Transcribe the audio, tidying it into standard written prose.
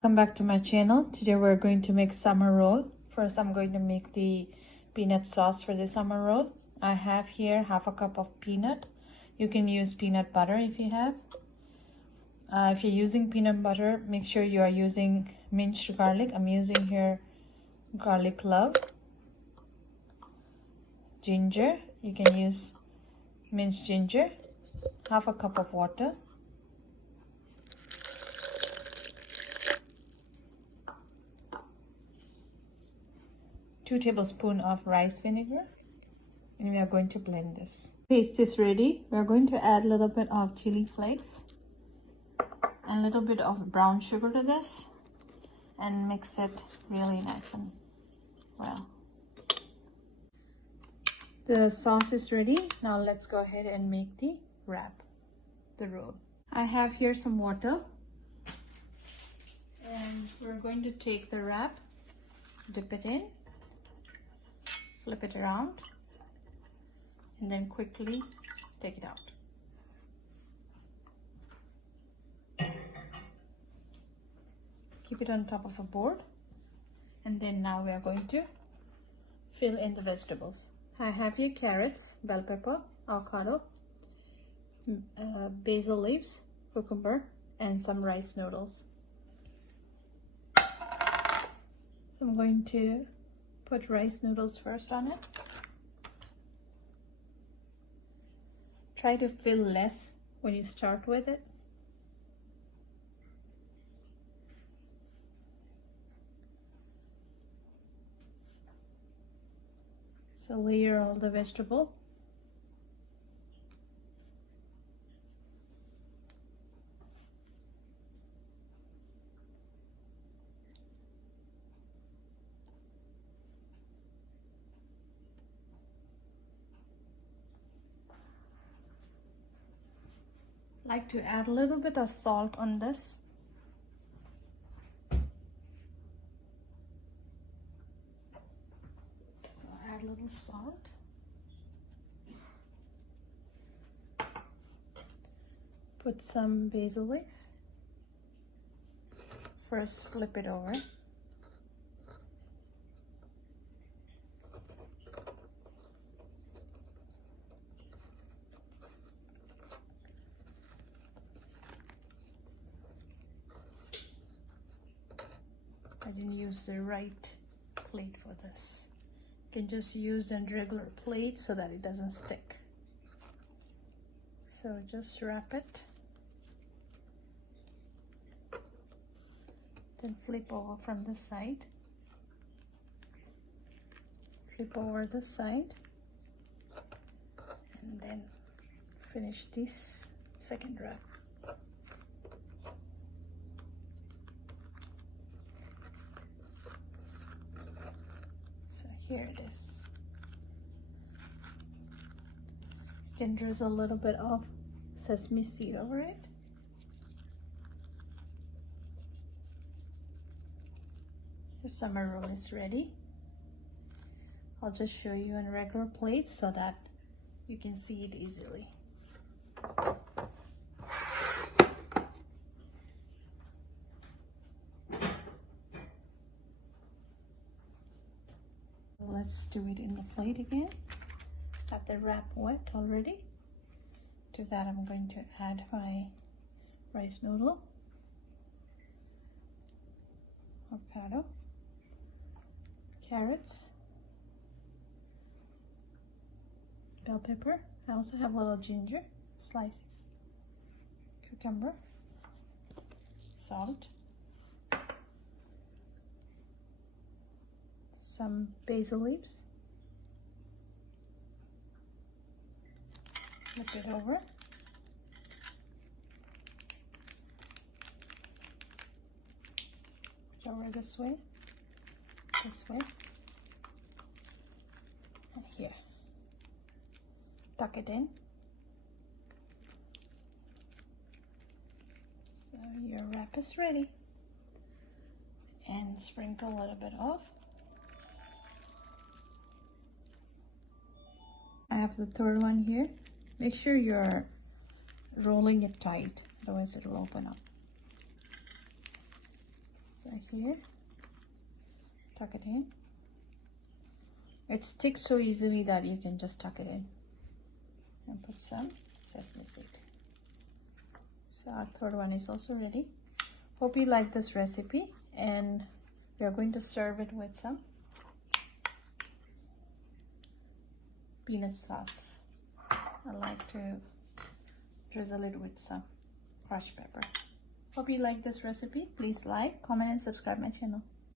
Welcome back to my channel. Today we're going to make summer roll. First I'm going to make the peanut sauce for the summer roll. I have here half a cup of peanut. You can use peanut butter if you have. If you're using peanut butter, make sure you are using minced garlic. I'm using here garlic clove. Ginger, you can use minced ginger. Half a cup of water. 2 tablespoons of rice vinegar, and we are going to blend this. Paste is ready. We are going to add a little bit of chili flakes and a little bit of brown sugar to this and mix it really nice and well. The sauce is ready. Now let's go ahead and make the wrap, the roll. I have here some water, and we're going to take the wrap, dip it in, flip it around, and then quickly take it out. Keep it on top of a board, and then now we are going to fill in the vegetables. I have here carrots, bell pepper, avocado, basil leaves, cucumber, and some rice noodles. So I'm going to put rice noodles first on it. Try to fill less when you start with it. So layer all the vegetable. Like to add a little bit of salt on this. So add a little salt. Put some basil leaf. First flip it over. I didn't use the right plate for this. You can just use a regular plate so that it doesn't stick. So just wrap it. Then flip over from this side. Flip over this side. And then finish this second wrap. Here it is. You can drizzle a little bit of sesame seed over it. Your summer roll is ready. I'll just show you on regular plates so that you can see it easily. Let's do it in the plate again. Have the wrap wet already. To that I'm going to add my rice noodle, avocado, carrots, bell pepper. I also have a little ginger slices, cucumber, salt, some basil leaves. Flip it over. Put over this way, and here. Tuck it in. So your wrap is ready. And sprinkle a little bit off. I have the third one here. Make sure you're rolling it tight, otherwise it will open up. So here, tuck it in. It sticks so easily that you can just tuck it in. And put some sesame seed. So our third one is also ready. Hope you like this recipe, and we are going to serve it with some peanut sauce. I like to drizzle it with some crushed pepper. Hope you like this recipe. Please like, comment, and subscribe my channel.